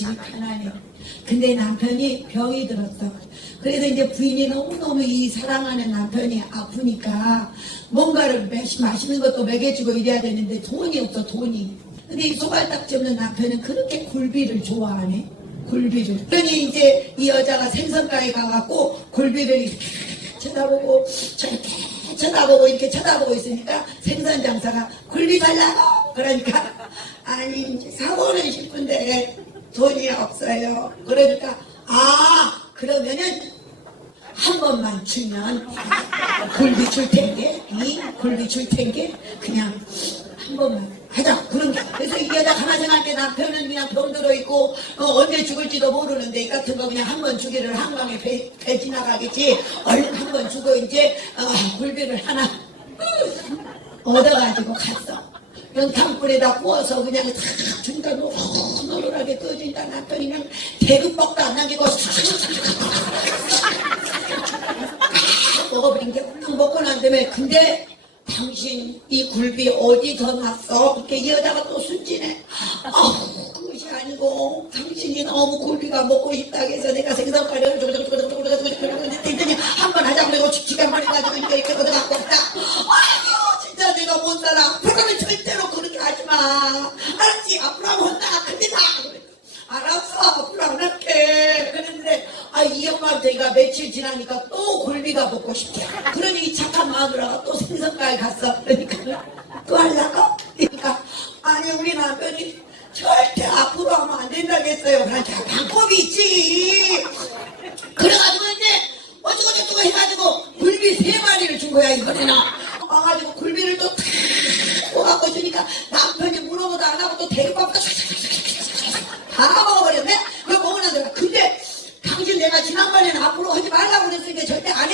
집이 편안해. 근데 남편이 병이 들었어. 그래서 이제 부인이 너무너무 이 사랑하는 남편이 아프니까 뭔가를 매시 맛있는 것도 먹여주고 이래야 되는데 돈이 없어 돈이. 근데 이 소갈딱지 없는 남편은 그렇게 굴비를 좋아하네. 굴비를. 그러니 이제 이 여자가 생선가에 가갖고 굴비를 이렇게 쳐다보고 저렇게 쳐다보고 이렇게 쳐다보고 있으니까 생선 장사가 굴비 달라고 그러니까 아니 사고는 싶은데 돈이 없어요. 그러니까 아 그러면은 한 번만 주면 굴비 줄 텐게 이 굴비 줄 텐게 그냥 한 번만 하자. 그런 게. 그래서 이 여자 가만히 생각할 때 남편은 그냥 병 들어 있고 어, 언제 죽을지도 모르는데 이 같은 거 그냥 한 번 주기를 한강에 배, 배 지나가겠지. 얼른 한 번 주고 이제 어, 굴비를 하나 얻어가지고 갔어. 연탄불에다 구워서 그냥 탁 노릇 노릇하게 떠진다 남편이 그냥 대급박도 안 남기고 먹어버린 게 훌렁 먹고 난 다음에 근데 당신 이 굴비 어디서 났어? 이렇게 이 여자가 또 순진해 아 그것이 아니고 당신이 너무 굴비가 먹고 싶다 해서 내가 생선가루를 했더니 한 번 하자고 그러고 지가 말해가지고 이렇게 아 이 엄마한테 가 며칠 지나니까 또 굴비가 먹고 싶대 그러니 이 착한 마누라가 또 생선가에 갔어. 그러니까 또 하려고? 그러니까 아니 우리 남편이 절대 앞으로 하면 안 된다겠어요. 그러니까 방법이 있지. 그래가지고 이제 어쩌고 저쩌고 해가지고 굴비 세 마리를 준 거야 이번에는. 와가지고 굴비를 또탁 갖고 주니까 남편이 물어보도 안 하고 또 대급밥 다 먹어버렸네? 그거 먹으려다가 근데 당신 내가 지난번에는 앞으로 하지 말라고 그랬으니까 절대 안?